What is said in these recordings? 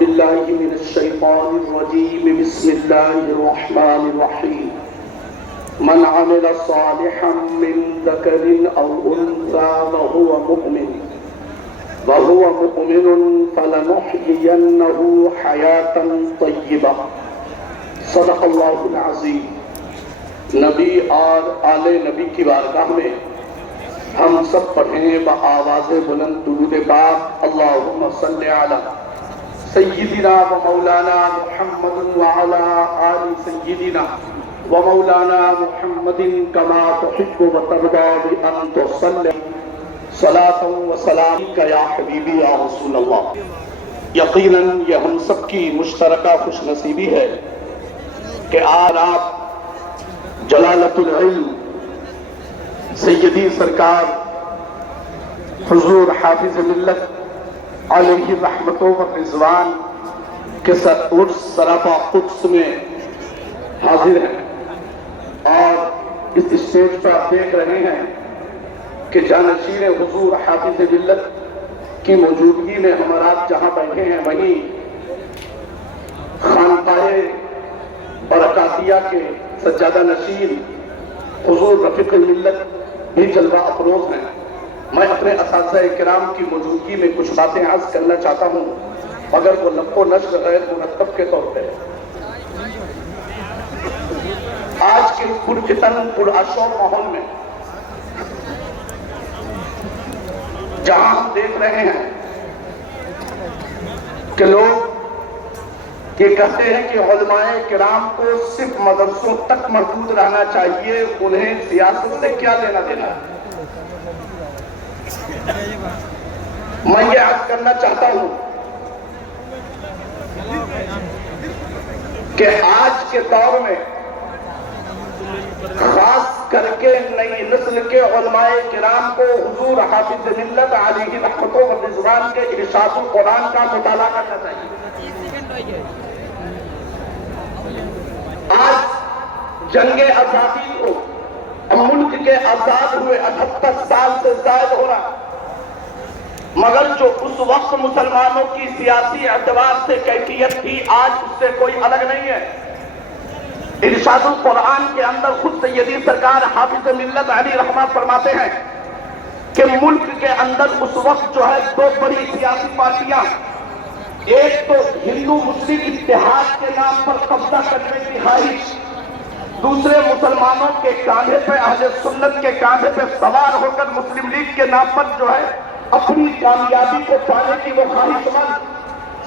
بالله من الشيطان الرجيم بسم الله الرحمن الرحيم من عمل صالحا من ذكر أو أنثى وهو مؤمن فلنحيينه حياة طيبة صدق اللہ العظیم۔ نبی اور آل نبی کی بارگاہ میں ہم سب پڑھیں بآواز بلند درود پاک، اللہم صلی علی سیدنا و مولانا محمد وعلی آل سیدنا و مولانا محمد کما تحب و ترضى بأن تصلی صلاة و سلام یا حبیبی یا رسول اللہ۔ یقیناً یہ ہم سب کی مشترکہ خوش نصیبی ہے کہ آج آپ جلالت العلم سیدی سرکار حضور حافظ ملت علیہ رحمت و رضوان کے عرس سراپا قدس میں حاضر ہیں، اور اس اسٹیج پر آپ دیکھ رہے ہیں کہ جانشین حضور حافظ ملت کی موجودگی میں ہمارا جہاں بیٹھے ہیں وہیں خانقاہ برکاتیہ کے سجادہ نشین حضور رفیق الملت بھی جلوہ افروز ہیں۔ میں اپنے اساتذہ کرام کی موجودگی میں کچھ باتیں عرض کرنا چاہتا ہوں، مگر وہ نقل و نشر غیر مرتب کے طور پہ۔ آج کے پرفتن پراشور ماحول میں جہاں ہم دیکھ رہے ہیں کہ لوگ یہ کہتے ہیں کہ علماء کرام کو صرف مدرسوں تک محدود رہنا چاہیے، انہیں سیاست سے کیا لینا دینا ہے۔ میں یہ عرض کرنا چاہتا ہوں کہ آج کے دور میں خاص کر کے نئی نسل کے علماء کرام کو حضور حافظ ملت علیہ رحمت و رضوان کے ارشاد القرآن کا مطالعہ کرنا چاہیے۔ آج جنگ آزادی کو ملک کے آزاد ہوئے 78 سال سے زائد ہو رہا، مگر جو اس وقت مسلمانوں کی سیاسی اعتبار سے کیفیت تھی آج اس سے کوئی الگ نہیں ہے۔ ارشاد القرآن کے اندر خود سیدی سرکار حافظ ملت علی رحمت فرماتے ہیں کہ ملک کے اندر اس وقت جو ہے دو بڑی سیاسی پارٹیاں، ایک تو ہندو مسلم اتحاد کے نام پر قبضہ کرنے کی خواہش، دوسرے مسلمانوں کے کاندھے پہ اہل سنت کے کاندھے پہ سوار ہو کر مسلم لیگ کے نام پر جو ہے اپنی کامیابی کو پانے کی وہ خواہش مند۔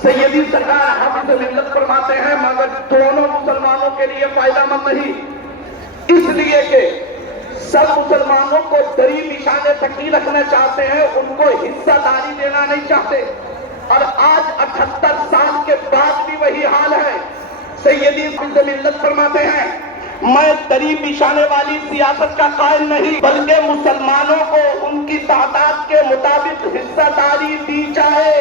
سیدی سرکار حافظ ملت فرماتے ہیں مگر دونوں مسلمانوں کے لیے فائدہ مند نہیں، اس لیے کہ سب مسلمانوں کو دری نشانے تک نہیں رکھنا چاہتے ہیں، ان کو حصہ داری دینا نہیں چاہتے، اور آج 78 سال کے بعد بھی وہی حال ہے۔ سیدی حافظ ملت فرماتے ہیں میں دری بچھانے والی سیاست کا قائل نہیں، بلکہ مسلمانوں کو ان کی تعداد کے مطابق حصہ داری دی جائے۔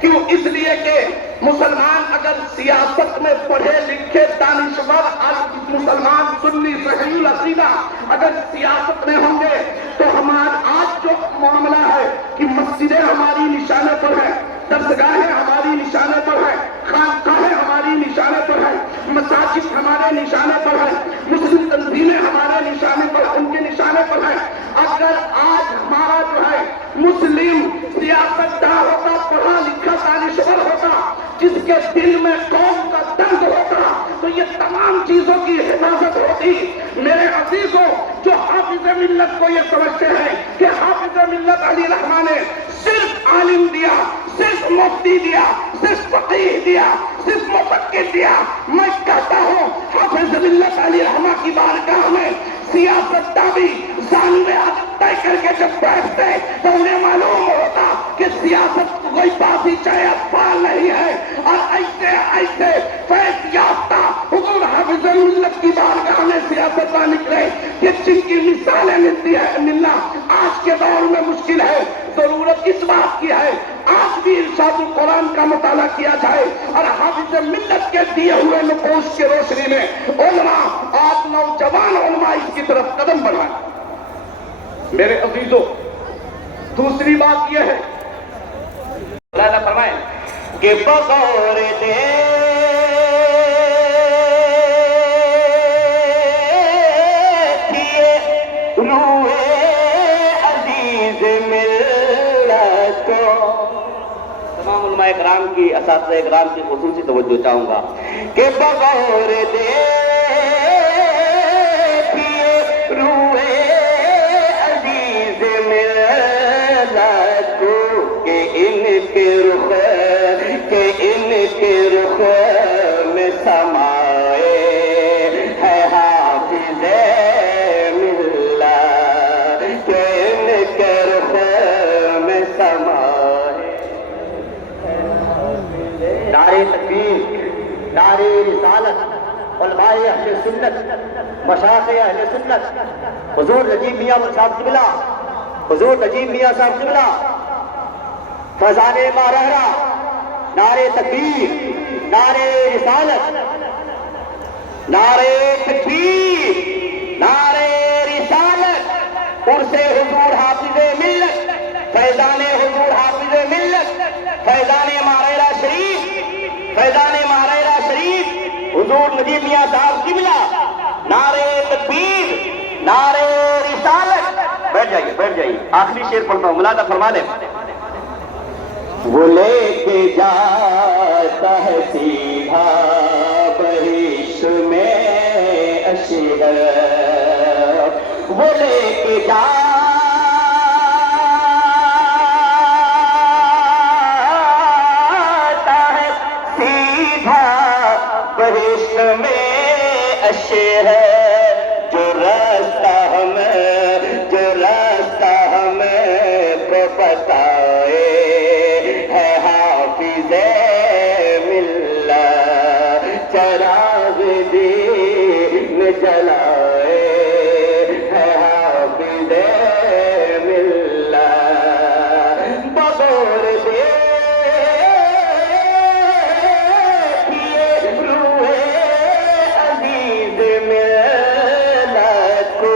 کیوں؟ اس لیے کہ مسلمان اگر سیاست میں پڑھے لکھے دانشور مسلمان سنی صحیح العقیدہ اگر سیاست میں ہوں گے تو ہمارا آج جو معاملہ ہے کہ مسجدیں ہماری نشانے پر ہیں، درسگاہیں ہماری نشانے پر ہیں، خانقاہیں ہماری نشانے پر ہیں، مساجد ہمارے نشانے پر ہیں، مسلم تنظیمیں ہمارے نشانے پر ان کے نشانے پر ہیں۔ اگر آج ہمارا جو ہے مسلم سیاست داں ہوتا، پڑھا لکھا دانشور ہوتا، جس کے دل میں قوم کا درد ہوتا، تو یہ تمام چیزوں کی حفاظت ہوتی۔ میرے عزیزوں، جو حافظ ملت کو یہ سمجھتے ہیں کہ حافظ ملت علی رحمہ نے صرف عالم دیا، صرف مفتی دیا، صرف فقیہ دیا، صرف مفکر دیا، میں کہتا ہوں حافظ ملت علی رحمہ کی بارگاہ میں سیاست داری ذانویات طے کر کے جب بیٹھتے تو انہیں معلوم ہوتا کہ سیاست کوئی بازی چاہے اطفال نہیں ہے، اور ایسے ایسے فیض یافتہ حضور حافظ ملت کی بارگاہ میں سیاست نہ نکلے کہ جن کی مثالیں ملتی ہے ملنا آج کے دور میں مشکل ہے۔ ضرورت اس بات کی ہے آج بھی ارشاد القرآن کا مطالعہ کیا جائے، اور حافظ ملت کے دیے ہوئے نقوش کی روشنی میں علماء اور نوجوان علماء اس کی طرف قدم بڑھائیں۔ میرے عزیزوں، دوسری بات یہ ہے، اللہ فرمائے کہ بغور دیکھیے روح عزیز ملت کو. تمام علماء اکرام کی اساتذہ اکرام کی خصوصی توجہ چاہوں گا کہ بغور دیکھیے روح عزیز ملت کو کہ ان کے رخ میں سمائے ہے حافظ ملت کہ ان کے رخ میں سمائے. نعرہ تکبیر، نعرہ رسالت، علماء اہل سنت، مشائخ اہل سنت، حضور نجیب میاں صاحب قبلہ، حضور نجیب میاں صاحب قبلہ، فیضان ماہ رہرا، نعرہ تکبیر، نعرہ رسالت، نعرہ تکبیر، نعرہ رسالت، عرس حضور حافظ ملت، فیضان حضور حافظ ملت، فیضان ماہ رہرا شریف، فیضان ماہ رہرا شریف، حضور نجیب میاں صاحب قبلہ، نعرہ تکبیر، نعرہ رسالت. بیٹھ جائیے بیٹھ جائیے، آخری شعر پڑھتا ہوں، ملادہ فرما دیں. وہ لے کے جاتا ہے سیدھا بہشت میں اشہر، وہ لے کے جاتا ہے سیدھا بہشت میں اشہر. جو راستہ ہمیں کو بتائے ہے حافظ ملت، چراغ دین جلائے ہے حافظ ملت. بغور دیکھیے روح عزیز ملت کو.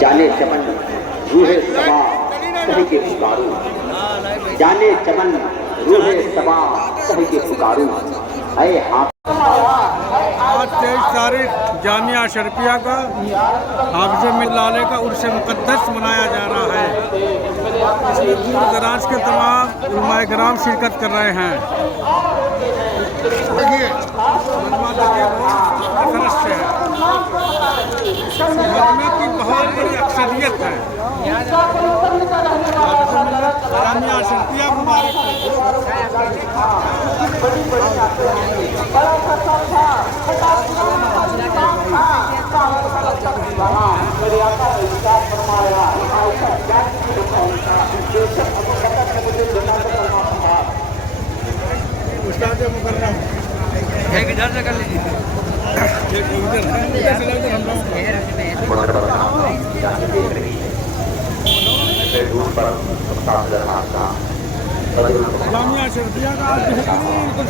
جانے چمن روح صبا کہہ کے پکاروں، جانے چمن روح صبا کہہ کے پکاروں. اے آج 23 تاریخ جامعہ شرفیہ کا حافظ ملت کا عرس مقدس منایا جا رہا ہے. اس میں دور دراز کے تمام علماء کرام شرکت کر رہے ہیں. دیکھیے مجمع سے ہے، مجمع کی بہت بڑی اکثریت ہے. جامعہ شرفیہ مبارک استاد مکرم ایک ادھر سے کر لیجیے، ایک ادھر جامعہ شرفیہ کا آج بہترین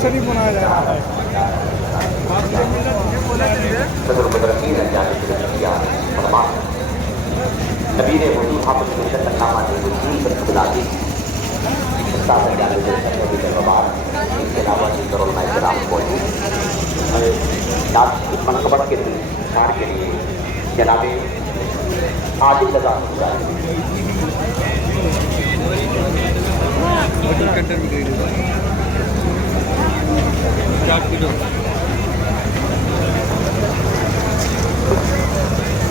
شریف منایا جا رہا ہے. منقبت کے اشار کے لیے جناب عادل رضا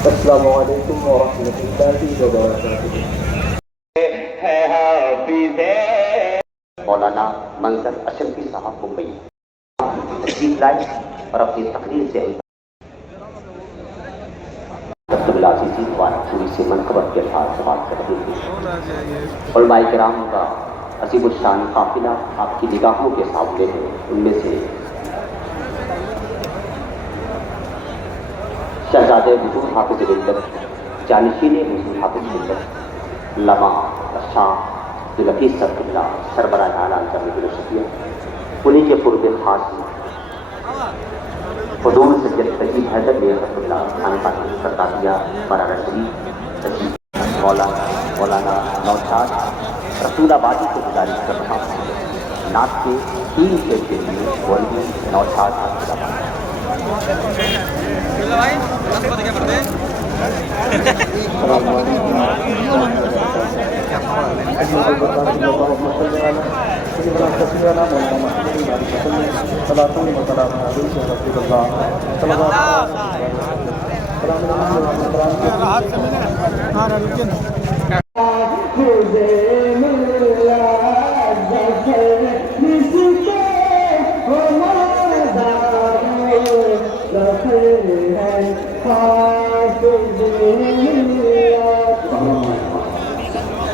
السلام علیکم ورحمۃ اللہ وبرکاتہ۔ مولانا منظر اشرفی صاحب ممبئی تشریف لائے اور اپنی تقریر سے عزیزی پوری سے منقبت کے ساتھ سماعت کر رہی تھی۔ علماء کرام کا عظیم الشان قافلہ آپ کی نگاہوں کے سامنے ہے۔ ان میں سے شہزادے وجود حافظ ملت، جانشین حضور حافظ ملت، علامہ شاہ عبدالحفیظ صدر اللہ سربراہ اعلیٰ جامعۃ الشفیہ، انہیں کے قرب خاص حضور سید طیب حیدر رحمۃ اللہ خانقاہ سرکاریہ مرارہ شریف مولانا نوشاد رسول آبادی سے گزارش کر رہا ہوں نعت کے 3 شعر کے لیے مولوی نوشاد رسول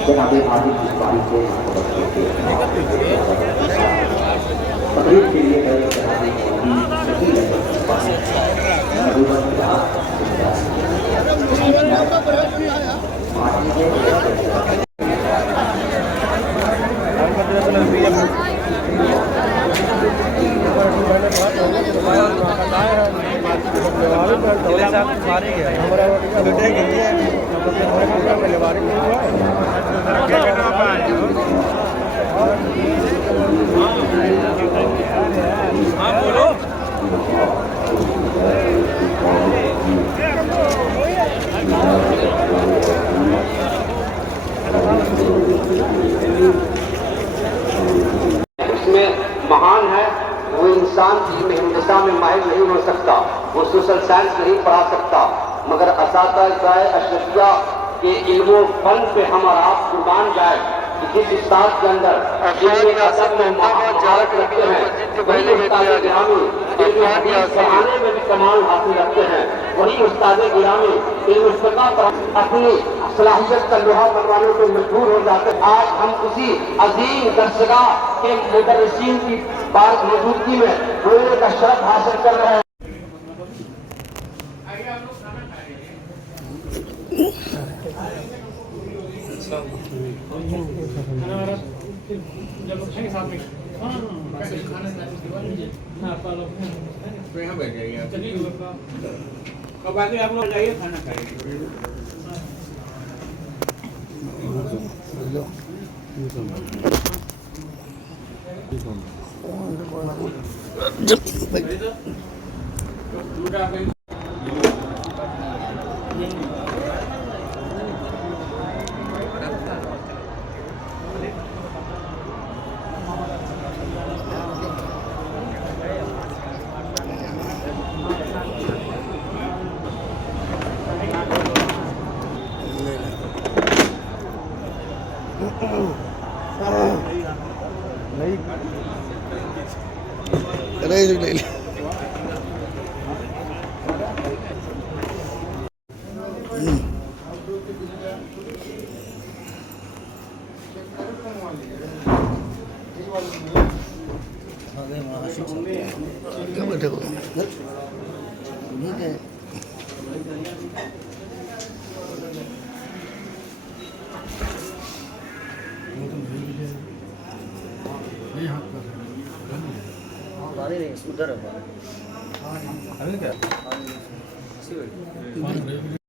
جناب عابد اسماعیل کو تقریر کے لیے گئے اس میں مہان ہے وہ انسان علم ہندسہ میں ماہر نہیں ہو سکتا، وہ سوشل سائنس نہیں پڑھا سکتا، مگر اساتذہ اشرفیہ کے علم و فن پہ ہم اور آپ قربان جائے کہ جس استاد کے اندر علم ادب میں مہارت رکھتے ہیں وہی استاد گرامی علم حدیث پڑھانے میں بھی کمال حاصل رکھتے ہیں، وہی استاد گرامی علم فقہ پر اپنی صلاحیت کا لوہا بنوانے کو مجبور ہو جاتے ہیں۔ آج ہم اسی عظیم درسگاہ کے مدرسین کی موجودگی میں بولنے کا شرف حاصل کر رہے ہیں۔ باقی آپ لوگ جائیے کھانا کھائیے۔ ادھر